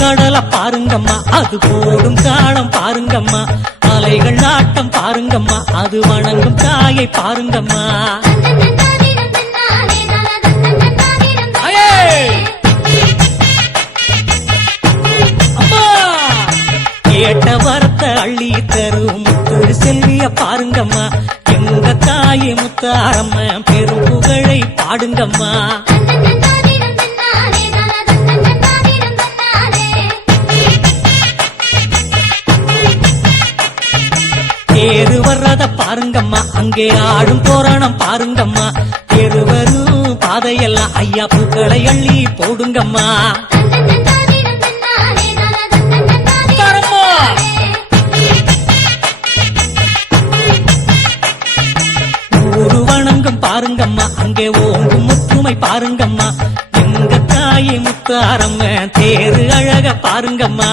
கடலை பாருங்கம்மா, அது போடும் காலம் பாருங்கம்மா, அலைகள் ஆட்டம் பாருங்கம்மா, அது வணங்கும் தாயை பாருங்கம்மா. கேட்ட வரத்த அள்ளி தரும் முத்து செல்விய பாருங்கம்மா, எங்க தாயை முத்தாரம்ம பெரும் புகழை பாடுங்கம்மா. தேரு வர்றத பாருங்கம்மா, அங்கே ஆடும் தோரணம் பாருங்கம்மா, தேரு வரும் பாதையெல்லாம் ஐயா பூக்களை அள்ளி போடுங்கம்மா. ஊரு வணங்கும் பாருங்கம்மா, அங்கே ஓங்கும் முத்துமை பாருங்கம்மா, எங்க தாயை முத்தாரம்ம தேரு அழக பாருங்கம்மா.